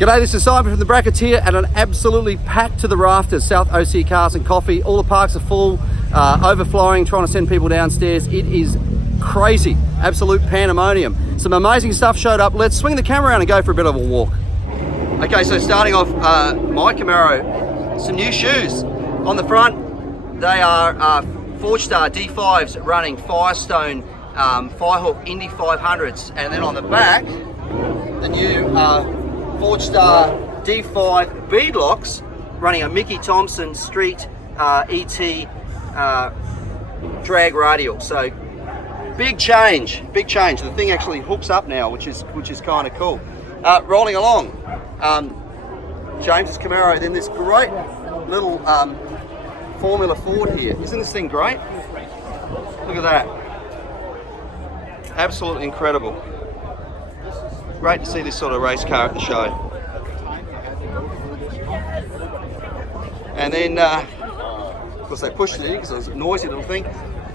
G'day, this is Simon from the Brackets here at an absolutely packed to the rafters South OC Cars and Coffee. All the parks are full, overflowing, trying to send people downstairs. It is crazy, absolute pandemonium. Some amazing stuff showed up. Let's swing the camera around and go for a bit of a walk. Okay, so starting off my Camaro, some new shoes. On the front, they are Forgestar D5s running Firestone Firehawk Indy 500s. And then on the back, the new Forgestar D5 beadlocks running a Mickey Thompson Street ET drag radial. So big change. The thing actually hooks up now, which is kind of cool. Rolling along, James's Camaro. Then this great little Formula Ford here. Isn't this thing great? Look at that. Absolutely incredible. Great to see this sort of race car at the show. And then, of course, they pushed it in because it was a noisy little thing.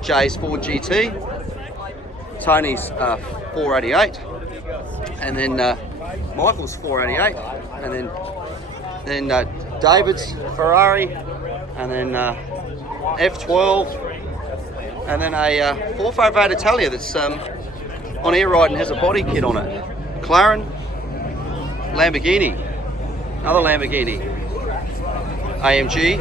Jay's Ford GT, Tony's 488, and then Michael's 488, and then David's Ferrari, and then F12, and then a 458 Italia that's on air ride and has a body kit on it. McLaren, Lamborghini, another Lamborghini, AMG,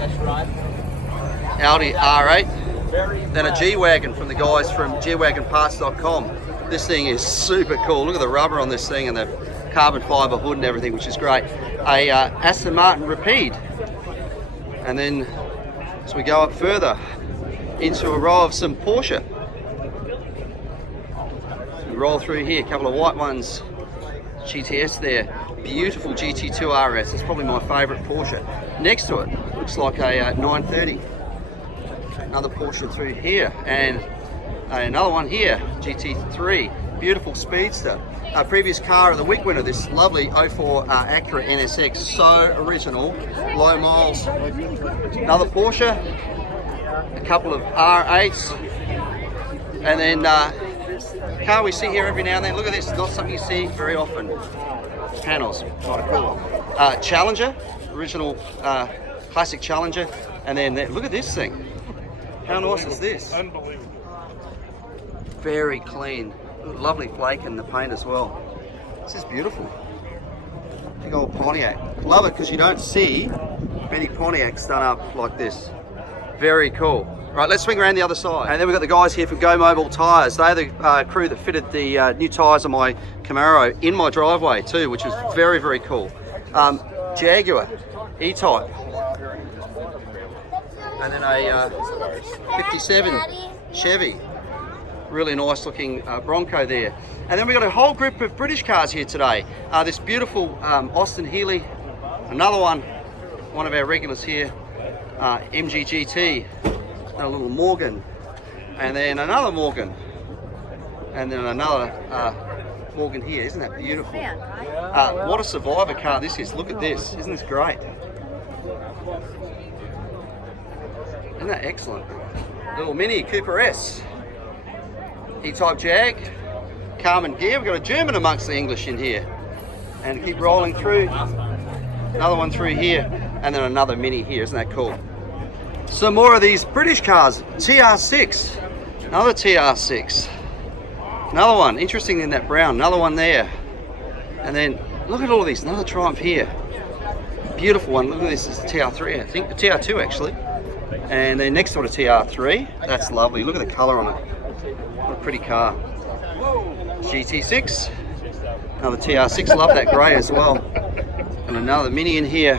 Audi R8, then a G-Wagon from the guys from GWagonParts.com. This thing is super cool. Look at the rubber on this thing and the carbon fibre hood and everything, which is great. A Aston Martin Rapide. And then as we go up further into a row of some Porsche. We roll through here, a couple of white ones. GTS there, beautiful GT2 RS. It's probably my favourite Porsche. Next to it, looks like a 930. Another Porsche through here, and another one here, GT3, beautiful speedster. Our previous car of the week winner, this lovely 04 Acura NSX, so original, low miles. Another Porsche, a couple of R8s, and then car we see here every now and then. Look at this, not something you see very often. Panels, kind of cool. Challenger, original classic Challenger, and then look at this thing. How nice is this? Unbelievable. Very clean, lovely flake in the paint as well. This is beautiful. Big old Pontiac. Love it because you don't see many Pontiacs done up like this. Very cool. Right, let's swing around the other side. And then we've got the guys here from Go Mobile Tyres. They're the crew that fitted the new tyres on my Camaro in my driveway too, which was very, very cool. Jaguar E-Type. And then a 57 Chevy. Really nice looking Bronco there. And then we've got a whole group of British cars here today. This beautiful Austin Healey. Another one of our regulars here, MG GT. A little Morgan, and then another Morgan, and then another Morgan here. Isn't that beautiful? What a survivor car this is. Look at this. Isn't this great? Isn't that excellent? Little Mini Cooper S, E-Type Jag, Carmen gear. We've got a German amongst the English in here, and keep rolling through. Another one through here, and then another Mini here. Isn't that cool? Some more of these British cars. TR6, another TR6, another one, interesting in that brown, another one there. And then look at all of these, another Triumph here. Beautiful one, look at this, it's a TR3 I think, a TR2 actually. And then next to it a TR3, that's lovely, look at the colour on it. What a pretty car. GT6, another TR6, love that grey as well. And another Mini in here.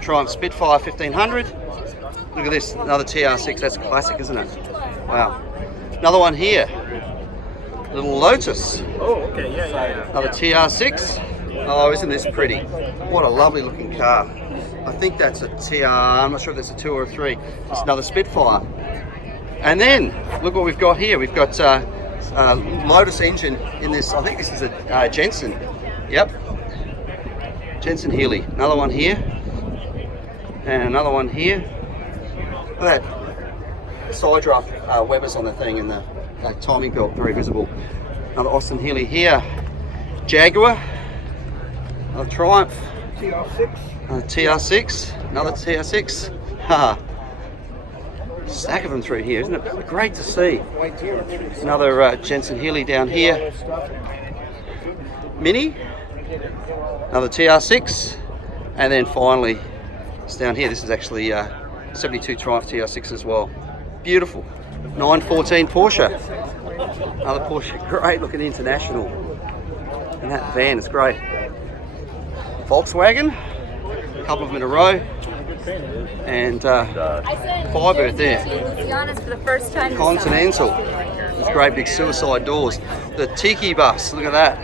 Triumph Spitfire 1500. Look at this, another TR6, that's classic, isn't it? Wow. Another one here, little Lotus. Oh, okay, yeah. Another TR6. Oh, isn't this pretty? What a lovely looking car. I think that's a TR, I'm not sure if that's a 2 or a 3. It's another Spitfire. And then, look what we've got here. We've got Lotus engine in this, I think this is a Jensen. Yep. Jensen Healey. Another one here. And another one here. Look at that side draft Webers on the thing and the timing belt, very visible. Another Austin Healey here. Jaguar. Another Triumph. TR6. Another TR6. Another TR6. Haha. Stack of them through here, isn't it? Great to see. Another Jensen Healy down here. Mini. Another TR6. And then finally, it's down here. This is actually 72 Triumph TR6 as well. Beautiful. 914 Porsche. Another Porsche. Great looking International. And that van is great. Volkswagen. A couple of them in a row. And Firebird there. For the first time Continental. With great big suicide doors. The Tiki bus. Look at that.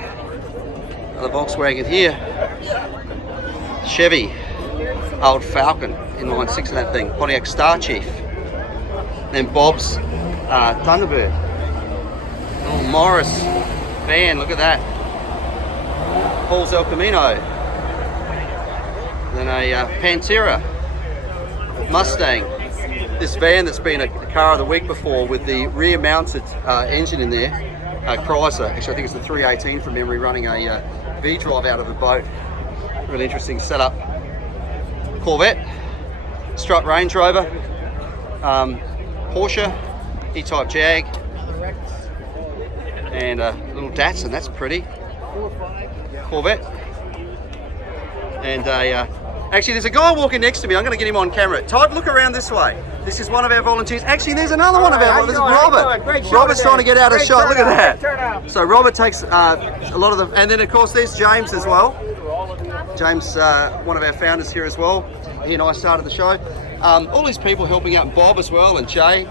Another Volkswagen here. Chevy. Old Falcon inline-6 in that thing. Pontiac Star Chief. Then Bob's Thunderbird. Oh, Morris van, look at that. Paul's El Camino. Then a Pantera Mustang. This van that's been a car of the week before with the rear-mounted engine in there. Chrysler. Actually, I think it's the 318 from memory, running a V-drive out of a boat. Really interesting setup. Corvette, strut Range Rover, Porsche, E-Type Jag, and a little Datsun, that's pretty. Corvette. And actually there's a guy walking next to me, I'm going to get him on camera. Todd, look around this way. This is one of our volunteers. Actually, there's another one of our volunteers. This is Robert. Robert's trying to get out of shot. Look at that. So Robert takes a lot of them. And then, of course, there's James as well. James, one of our founders here as well. He and I started the show. All these people helping out. Bob as well, and Jay.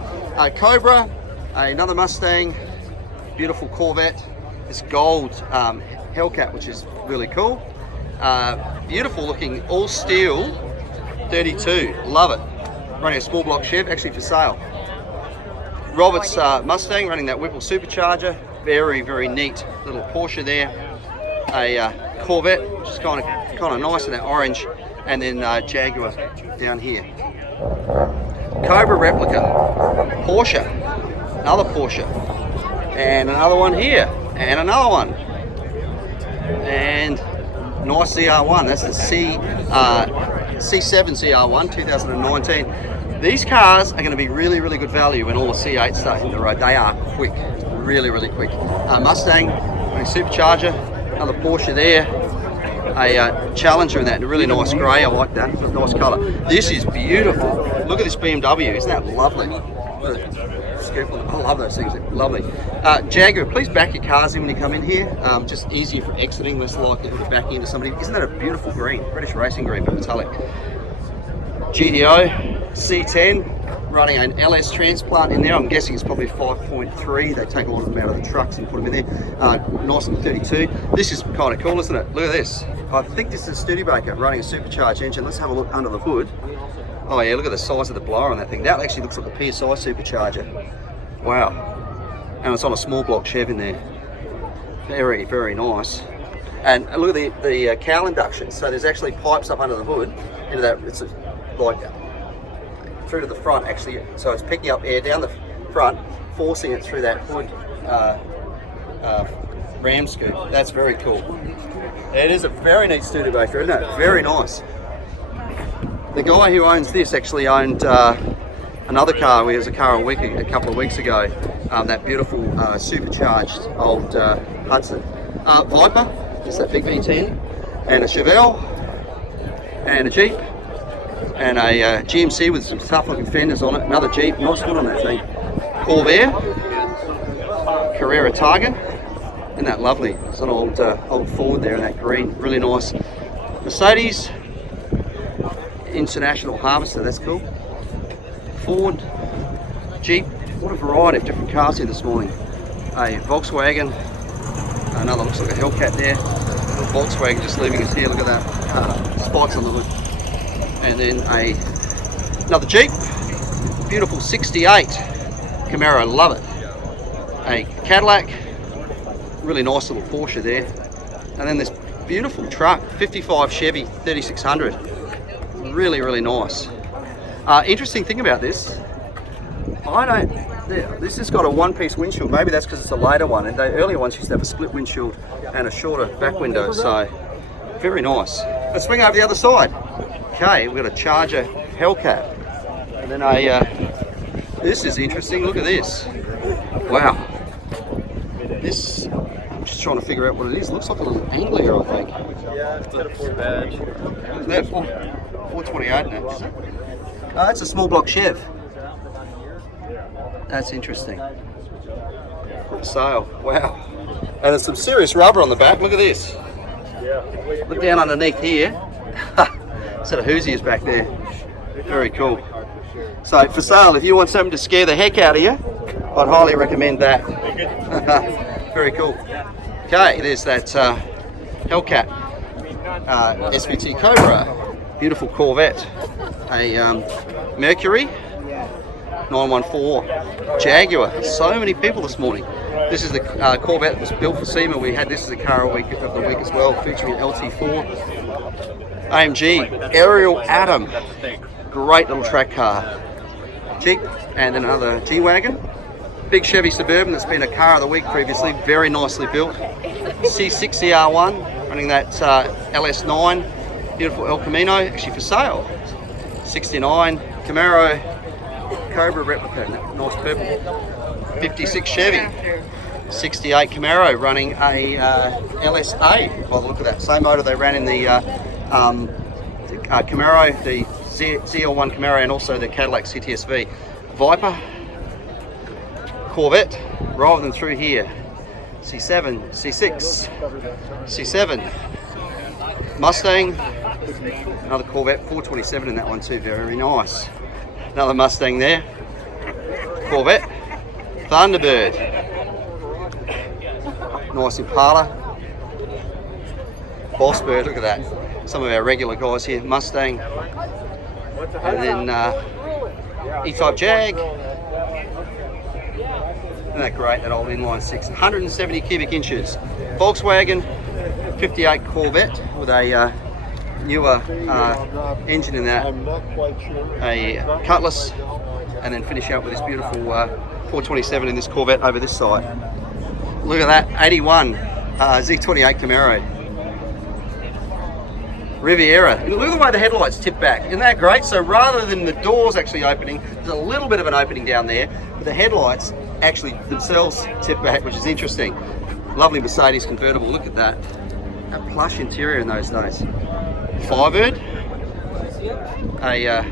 Cobra, another Mustang, beautiful Corvette. This gold Hellcat, which is really cool. Beautiful looking, all steel 32. Love it. Running a small block Chev, actually for sale. Robert's Mustang running that Whipple supercharger. Very, very neat little Porsche there. A Corvette, which is kind of nice in that orange, and then Jaguar down here. Cobra replica, Porsche, another Porsche, and another one here, and another one, and nice CR1. That's the C7 CR1 2019. These cars are going to be really, really good value when all the C8s start hitting the road. They are quick, really, really quick. Mustang, supercharger, another Porsche there, a Challenger in that, a really nice grey. I like that. It's a nice colour. This is beautiful. Look at this BMW. Isn't that lovely? I love those things. They're lovely. Jaguar, please back your cars in when you come in here. Just easier for exiting, less likelihood of backing into somebody. Isn't that a beautiful green? British Racing green, but metallic. GDO C10, running an LS transplant in there. I'm guessing it's probably 5.3. They take a lot of them out of the trucks and put them in there. Nice and 32. This is kind of cool, isn't it? Look at this. I think this is a Studebaker running a supercharged engine. Let's have a look under the hood. Oh yeah, look at the size of the blower on that thing. That actually looks like a PSI supercharger. Wow. And it's on a small block Chev in there. Very, very nice. And look at the cowl induction. So there's actually pipes up under the hood into that. It's like through to the front actually. So it's picking up air down the front, forcing it through that hood ram scoop. That's very cool. It is a very neat Studebaker, isn't it? Very nice. The guy who owns this actually owned another car. It was a car a couple of weeks ago. That beautiful supercharged old Hudson Viper. Just that big V10, and a Chevelle, and a Jeep, and a GMC with some tough looking fenders on it. Another Jeep, nice good on that thing. Corvair, Carrera Targa. Isn't that lovely? It's an old Ford there in that green, really nice. Mercedes International Harvester, that's cool. Ford, Jeep, what a variety of different cars here this morning. A Volkswagen, another looks like a Hellcat there. A little Volkswagen just leaving us here, look at that, spots on the hood. And then another Jeep, beautiful 68 Camaro, love it. A Cadillac, really nice little Porsche there. And then this beautiful truck, 55 Chevy 3600. Really, really nice. Interesting thing about this, this has got a one-piece windshield. Maybe that's because it's a later one, and the earlier ones used to have a split windshield and a shorter back window. So Very nice. Let's swing over the other side. Okay, we've got a Charger Hellcat. And then this is interesting, look at this. Wow. This, I'm just trying to figure out what it is. Looks like a little Anglia, I think. Yeah, it's got a Ford badge. Isn't that 428 in it? Oh, that's a small block Chev. That's interesting. For sale, wow. And there's some serious rubber on the back, look at this. Look down underneath here. Set of Hoosiers back there. Very cool. So for sale, if you want something to scare the heck out of you, I'd highly recommend that. Very cool. Okay, there's that Hellcat SVT Cobra. Beautiful Corvette. A Mercury 914 Jaguar. So many people this morning. This is the Corvette that was built for SEMA. We had this as a car of the week as well, featuring LT4. AMG Ariel Atom. Great little track car. Jeep, and then another G-Wagon. Big Chevy Suburban that's been a car of the week previously, very nicely built. C6 CR1, running that LS9, beautiful El Camino, actually for sale. 69 Camaro Cobra replica, nice purple. 56 Chevy, 68 Camaro running a LSA, by the look of that. Same motor they ran in the Camaro, the ZL1 Camaro, and also the Cadillac CTS-V. Viper, Corvette, rolling them through here. C7, C6, C7, Mustang, another Corvette, 427 in that one too, very nice. Another Mustang there, Corvette, Thunderbird, nice Impala, Boss Bird, look at that. Some of our regular guys here, Mustang, and then E-Type Jag. Isn't that great, that old inline six? 170 cubic inches. Volkswagen 58 Corvette with a newer engine in that. A Cutlass, and then finish out with this beautiful 427 in this Corvette over this side. Look at that, 81 Z28 Camaro. Riviera. Look at the way the headlights tip back. Isn't that great? So rather than the doors actually opening, there's a little bit of an opening down there, but the headlights actually themselves tip back, which is interesting. Lovely Mercedes convertible. Look at that. That plush interior in those days. Firebird. A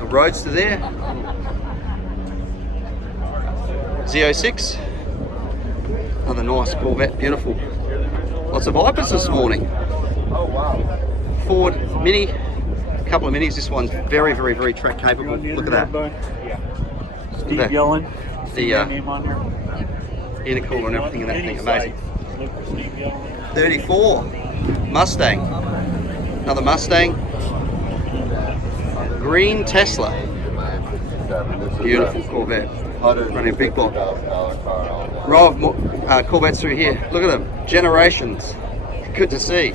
Roadster there. Z06. Another nice Corvette. Beautiful. Lots of Vipers this morning. Oh, wow. Ford Mini, a couple of Minis. This one's very, very, very track capable. Look at that. Steve Yellen. The name on here. intercooler and everything in that thing, amazing. Look for Steve Yellen. 34 Mustang, another Mustang. Green Tesla, beautiful Corvette, running a big block. Row of Corvettes through here. Look at them, generations. Good to see.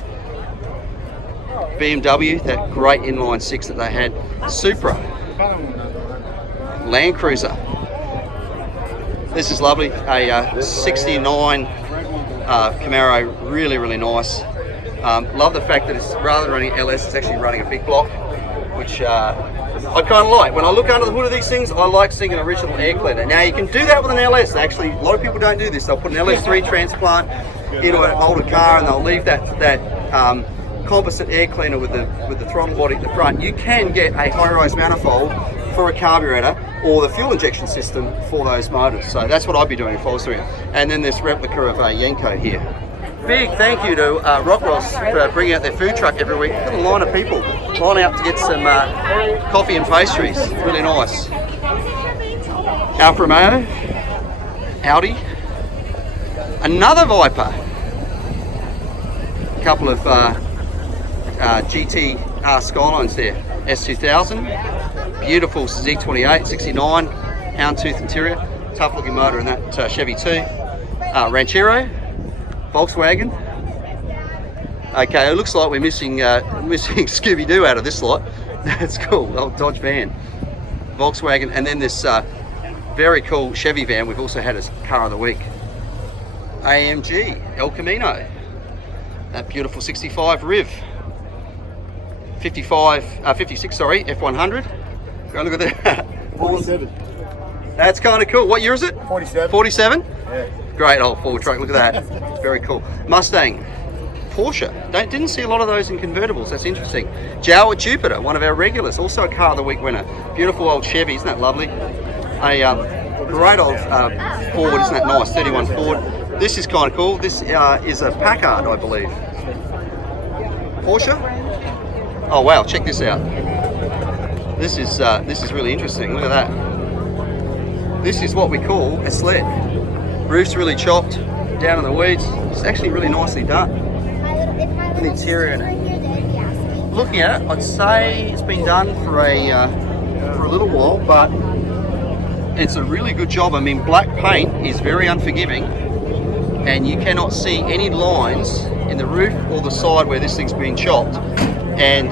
BMW, that great inline six that they had. Supra, Land Cruiser. This is lovely. A 69 Camaro, really, really nice. Love the fact that it's rather than running LS, it's actually running a big block, which I kind of like. When I look under the hood of these things, I like seeing an original air cleaner. Now you can do that with an LS. Actually, a lot of people don't do this. They'll put an LS3 transplant into an older car, and they'll leave that composite air cleaner with the throttle body at the front. You can get a high-rise manifold for a carburetor or the fuel injection system for those motors. So that's what I'd be doing if I was doing it. And then this replica of a Yenko here. Big thank you to Rock Ross for bringing out their food truck every week. Got a line of people lining up to get some coffee and pastries. Really nice. Alfa Romeo, Audi, another Viper, a couple of GTR Skylines there, S2000, beautiful Z28, 69, houndtooth interior, tough looking motor in that Chevy 2, Ranchero, Volkswagen. Okay, it looks like we're missing Scooby-Doo out of this lot. That's cool, old Dodge van, Volkswagen, and then this very cool Chevy van we've also had as car of the week. AMG El Camino, That beautiful 65 Riv. 56, sorry, F100. Go look at that. 47. That's kind of cool. What year is it? 47. 47? Yeah. Great old Ford truck, look at that. Very cool. Mustang. Porsche. Didn't see a lot of those in convertibles, that's interesting. Jawa Jupiter, one of our regulars, also a car of the week winner. Beautiful old Chevy, isn't that lovely? A great old Ford, isn't that nice? 31 Ford. This is kind of cool. This is a Packard, I believe. Porsche? Oh wow, check this out. This is really interesting. Look at that. This is what we call a sled. Roof's really chopped, down in the weeds. It's actually really nicely done. The interior in it. Looking at it, I'd say it's been done for a little while, but it's a really good job. I mean, black paint is very unforgiving, and you cannot see any lines in the roof or the side where this thing's been chopped. And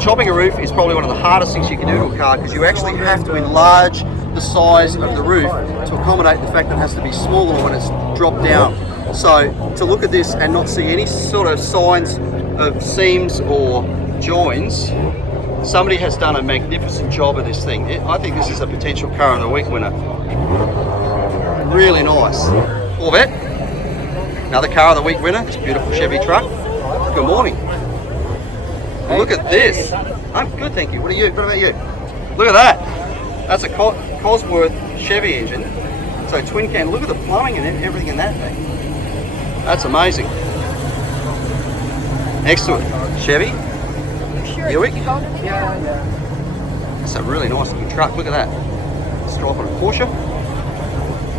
chopping a roof is probably one of the hardest things you can do to a car, because you actually have to enlarge the size of the roof to accommodate the fact that it has to be smaller when it's dropped down. So to look at this and not see any sort of signs of seams or joins, somebody has done a magnificent job of this thing. I think this is a potential car of the week winner. Really nice. Corvette, another car of the week winner. It's a beautiful Chevy truck. Good morning. Look at this. I'm good, thank you. What about you? Look at that. That's a Cosworth Chevy engine. So twin can. Look at the plumbing and everything in that thing. That's amazing. Next to it, Chevy. Buick. That's a really nice looking truck. Look at that. Stripe on a Porsche.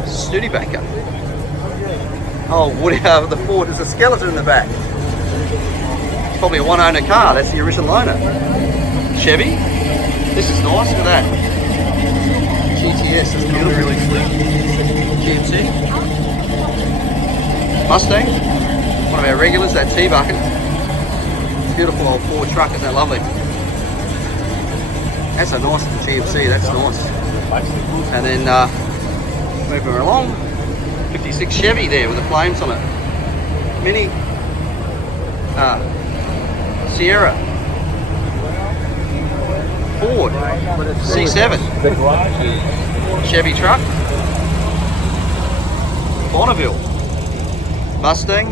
Studebaker. Oh, the Ford. There's a skeleton in the back. It's probably a one-owner car. That's the original owner. Chevy. This is nice. Look at that. GTS. That's beautiful. Really slick. GMC. Mustang. One of our regulars. That T-Bucket. Beautiful old Ford truck. Isn't that lovely? That's a nice GMC. That's nice. And then moving along. 56 Chevy there with the flames on it. Mini Sierra, Ford, C7, Chevy truck, Bonneville, Mustang,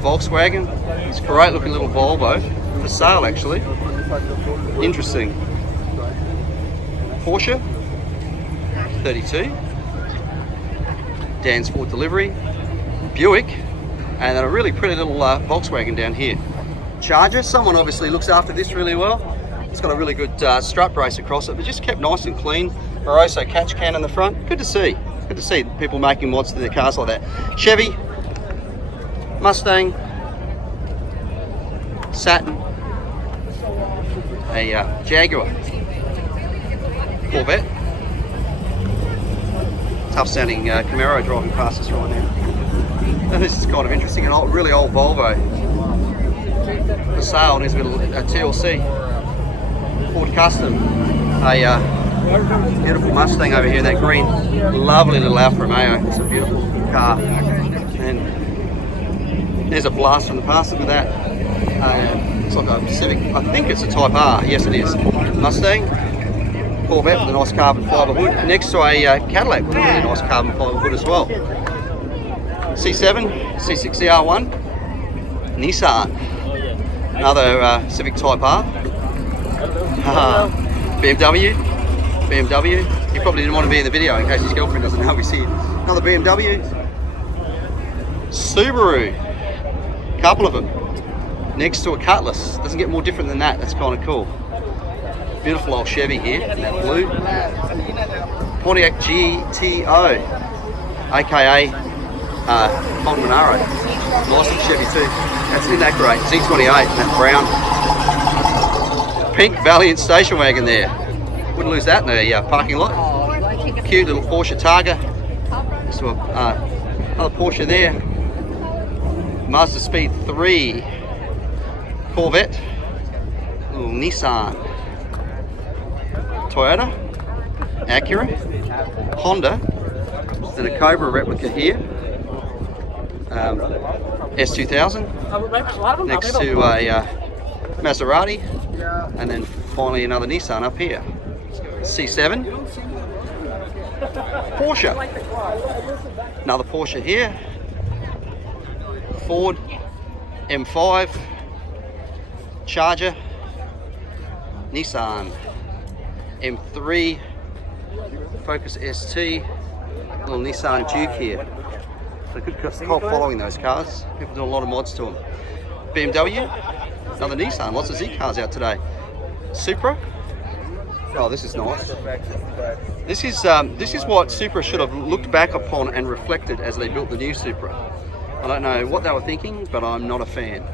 Volkswagen. It's a great looking little Volvo for sale actually. Interesting. Porsche 32. Dan's Ford Delivery, Buick, and then a really pretty little Volkswagen down here. Charger, someone obviously looks after this really well. It's got a really good strut brace across it, but just kept nice and clean. Barroso catch can in the front. Good to see. Good to see people making mods to their cars like that. Chevy, Mustang, Saturn, a Jaguar, Corvette. Tough sounding Camaro driving past us right now. And this is kind of interesting, an really old Volvo for sale. There's a bit of a TLC, Ford Custom, a beautiful Mustang over here, that green, lovely little Alfa Romeo. It's a beautiful car. And there's a blast from the past, look at that. It's like a Civic, I think it's a Type R, yes it is. Mustang. Corvette with a nice carbon fibre hood, next to a Cadillac with a really nice carbon fibre hood as well. C7, C6 CR1, Nissan, another Civic Type R, BMW. He probably didn't want to be in the video in case his girlfriend doesn't know he's here. Another BMW, Subaru, couple of them, next to a Cutlass. Doesn't get more different than that. That's kind of cool. Beautiful old Chevy here, in that blue. Pontiac GTO, aka Mont Monaro. Nice little Chevy too. That's in that grey, Z28, and that brown. Pink Valiant station wagon there. Wouldn't lose that in the parking lot. Cute little Porsche Targa. Just another Porsche there. Mazda Speed 3. Corvette. Little Nissan. Toyota, Acura, Honda, then a Cobra replica here, S2000 next to a Maserati, and then finally another Nissan up here. C7, Porsche, another Porsche here, Ford M5, Charger, Nissan M3, Focus ST, little Nissan Duke here. So good cult following those cars. People do a lot of mods to them. BMW, another Nissan. Lots of Z cars out today. Supra. Oh, this is nice. This is what Supra should have looked back upon and reflected as they built the new Supra. I don't know what they were thinking, but I'm not a fan.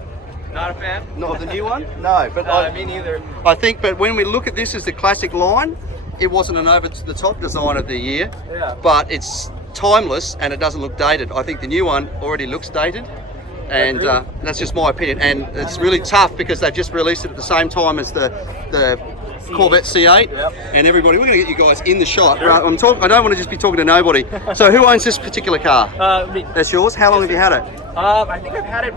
Not a fan? Not of the new one? No, but Me neither. I think, but when we look at this as the classic line, it wasn't an over-the-top design of the year, Yeah. but it's timeless and it doesn't look dated. I think the new one already looks dated, and that's just my opinion. And it's really tough because they've just released it at the same time as the Corvette C8, Yep. and everybody, we're going to get you guys in the shot. Right, I don't want to just be talking to nobody. So who owns this particular car? Me. That's yours? How long have you had it? I think I've had it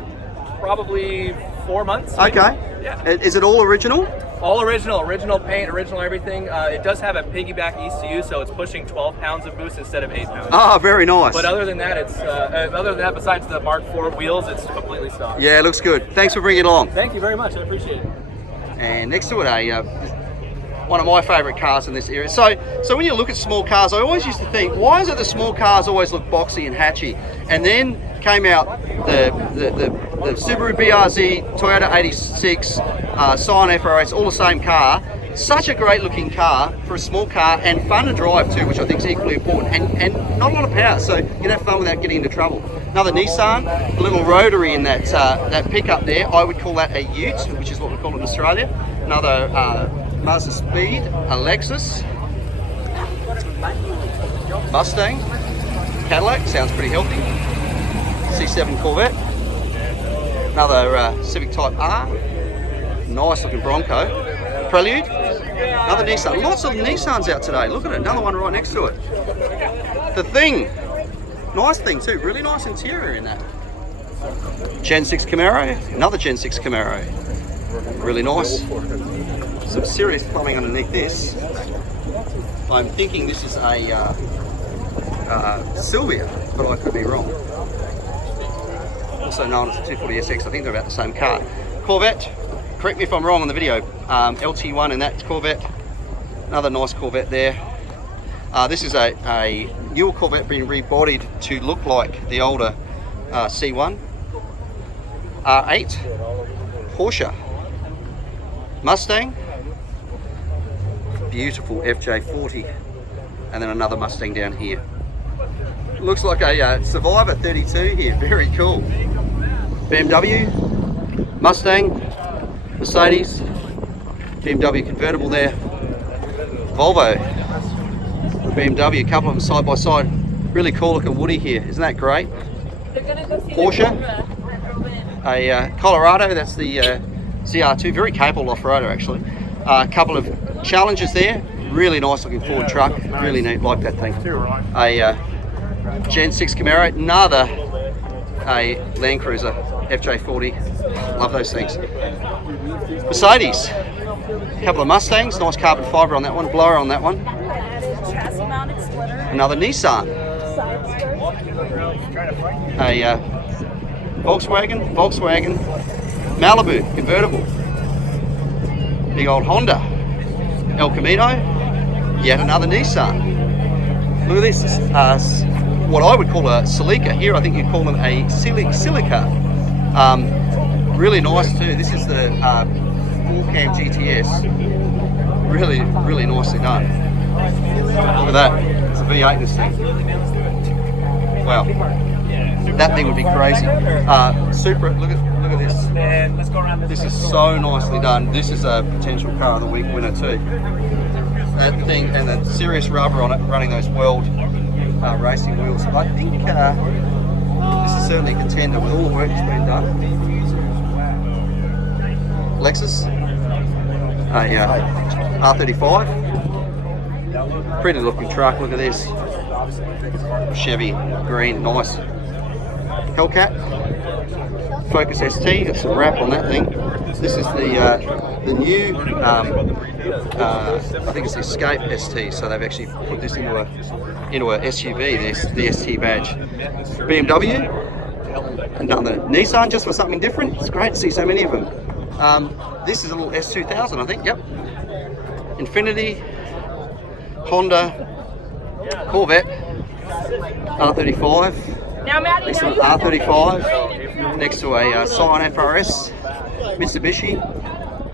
probably 4 months. maybe. Okay. Yeah. Is it all original? All original paint, original everything. It does have a piggyback ECU, so it's pushing 12 pounds of boost instead of 8 pounds. Ah, very nice. But other than that, besides the Mark IV wheels, it's completely stock. Yeah, it looks good. Thanks for bringing it along. Thank you very much. I appreciate it. And next to it, one of my favourite cars in this area. So when you look at small cars, I always used to think, why is it the small cars always look boxy and hatchy? And then came out the Subaru BRZ, Toyota 86, Scion FRS, all the same car. Such a great looking car for a small car, and fun to drive too, which I think is equally important, and not a lot of power, so you can have fun without getting into trouble. Another Nissan, a little rotary in that pickup there. I would call that a Ute, which is what we call it in Australia. Another Mazda Speed, a Lexus, Mustang, Cadillac, sounds pretty healthy. C7 Corvette, another Civic Type R, nice looking Bronco, Prelude, another Nissan. Lots of Nissans out today. Look at it, another one right next to it. The Thing, nice thing too, really nice interior in that. Gen 6 Camaro, another Gen 6 Camaro, really nice. Some serious plumbing underneath this. I'm thinking this is a Silvia, but I could be wrong. Also known as the 240SX, I think they're about the same car. Corvette, correct me if I'm wrong on the video, LT1 in that Corvette, another nice Corvette there. This is a newer Corvette being rebodied to look like the older C1. R8, Porsche, Mustang, beautiful FJ40, and then another Mustang down here. Looks like a Survivor 32 here, very cool. BMW, Mustang, Mercedes, BMW convertible there, Volvo, BMW, a couple of them side by side. Really cool looking Woody here, isn't that great? Porsche, a Colorado, that's the CR2, very capable off-roader actually. A couple of Challengers there, really nice looking Ford truck, really neat, like that thing. A Gen 6 Camaro, another a Land Cruiser FJ40, love those things. Mercedes, a couple of Mustangs, nice carbon fibre on that one, blower on that one. Another Nissan, a Volkswagen Malibu convertible, big old Honda El Camino, yet another Nissan. Look at this, what I would call a Celica. Here I think you'd call them a Celica. Really nice too. This is the 4-cam GTS. Really nicely done. Look at that. It's a V8 in this thing. Wow. That thing would be crazy. Supra, look at this. And let's go around This is so nicely done. This is a potential car of the week winner too. That thing, and the serious rubber on it, running those world racing wheels. I think this is certainly a contender with all the work that's been done. Lexus, a R35, pretty looking truck. Look at this, Chevy green, nice. Hellcat, Focus ST, got some wrap on that thing. This is the new, I think it's the Escape ST, so they've actually put this into a SUV, the ST badge. BMW, another Nissan just for something different. It's great to see so many of them. This is a little S2000, I think, yep. Infiniti, Honda, Corvette, R35, next to an R35, next to a Scion FRS, Mitsubishi,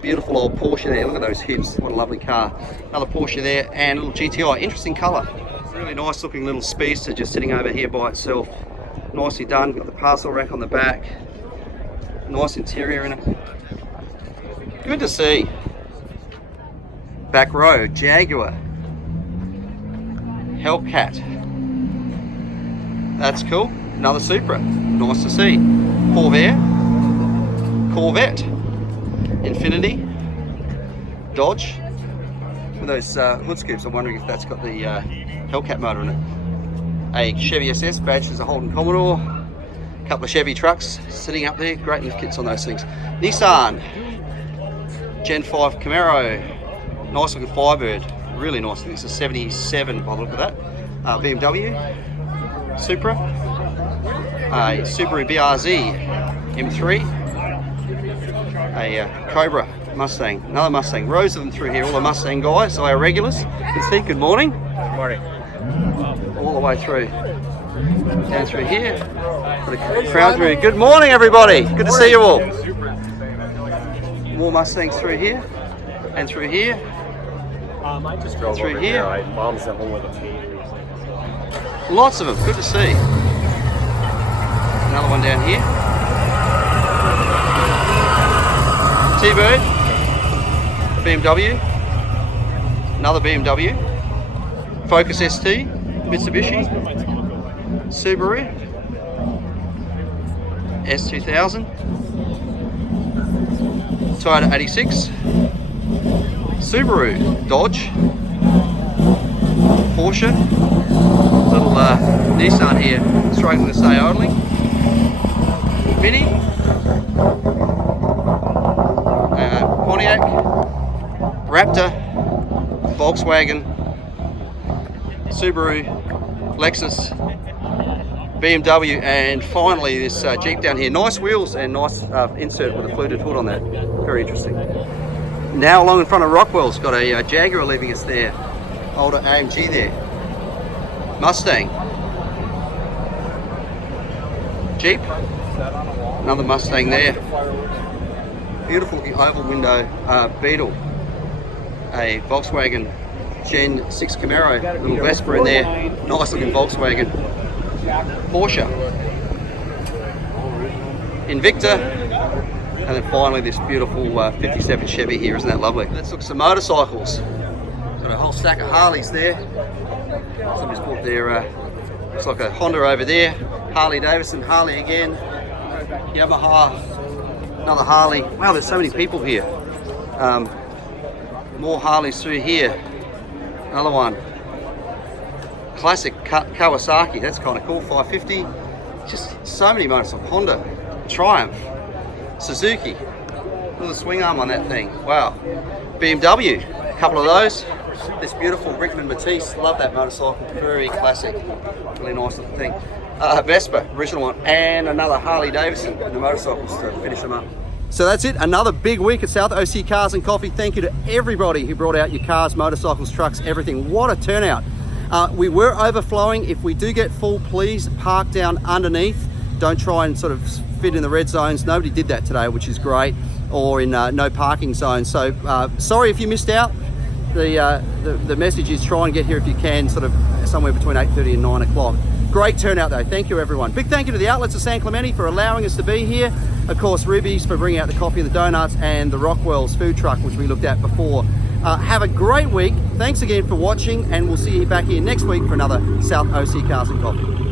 beautiful old Porsche there, look at those hips, what a lovely car. Another Porsche there, and a little GTI, interesting colour. Really nice looking little speedster just sitting over here by itself. Nicely done, got the parcel rack on the back, nice interior in it. Good to see. Back row, Jaguar, Hellcat. That's cool. Another Supra. Nice to see. Corvair, Corvette, Infiniti, Dodge. With those hood scoops, I'm wondering if that's got the Hellcat motor in it. A Chevy SS badged as a Holden Commodore. A couple of Chevy trucks sitting up there. Great lift kits on those things. Nissan, Gen 5 Camaro. Nice looking Firebird, really nice. This is a 77 by the look of that. BMW, Supra, a Subaru BRZ M3, a Cobra Mustang, another Mustang. Rows of them through here, all the Mustang guys, so our regulars. Good Steve, good morning. Good morning. All the way through, down through here. The crowd through. Good morning, everybody. Good to see you all. More Mustangs through here, and through here. I just drove Through over here. here. Mom's at home with a key. Lots of them, good to see. Another one down here. T-Bird, BMW, another BMW, Focus ST, Mitsubishi, Subaru, S2000, Toyota 86, Subaru, Dodge, Porsche, little Nissan here, struggling to stay idling, Mini, Pontiac, Raptor, Volkswagen, Subaru, Lexus, BMW, and finally this Jeep down here. Nice wheels and nice insert with a fluted hood on that. Very interesting. Now along in front of Rockwell's got a Jaguar leaving us there. Older AMG there. Mustang. Jeep. Another Mustang there. Beautiful looking oval window Beetle. A Volkswagen Gen 6 Camaro. Little Vespa in there. Nice looking Volkswagen. Porsche. Invicta. And then finally this beautiful 57 Chevy here. Isn't that lovely? Let's look at some motorcycles. Got a whole stack of Harleys there. Somebody's bought their, looks like a Honda over there. Harley Davidson, Harley again. Yamaha, another Harley. Wow, there's so many people here. More Harleys through here. Another one. Classic Kawasaki, that's kind of cool, 550. Just so many motorcycles. Honda, Triumph, Suzuki. Look at the swing arm on that thing. Wow. BMW, a couple of those. This beautiful Rickman Matisse, love that motorcycle, very classic, really nice little thing. Vespa, original one, and another Harley Davidson, and the motorcycles to finish them up. So that's it, another big week at South OC Cars and Coffee. Thank you to everybody who brought out your cars, motorcycles, trucks, everything. What a turnout. We were overflowing. If we do get full, please park down underneath. Don't try and sort of fit in the red zones. Nobody did that today, which is great, or in no parking zones. So sorry if you missed out. The message is try and get here if you can, sort of somewhere between 8:30 and 9 o'clock. Great turnout though, thank you everyone. Big thank you to the Outlets of San Clemente for allowing us to be here. Of course, Ruby's for bringing out the coffee and the donuts, and the Rockwell's food truck, which we looked at before. Have a great week. Thanks again for watching, and we'll see you back here next week for another South OC Cars and Coffee.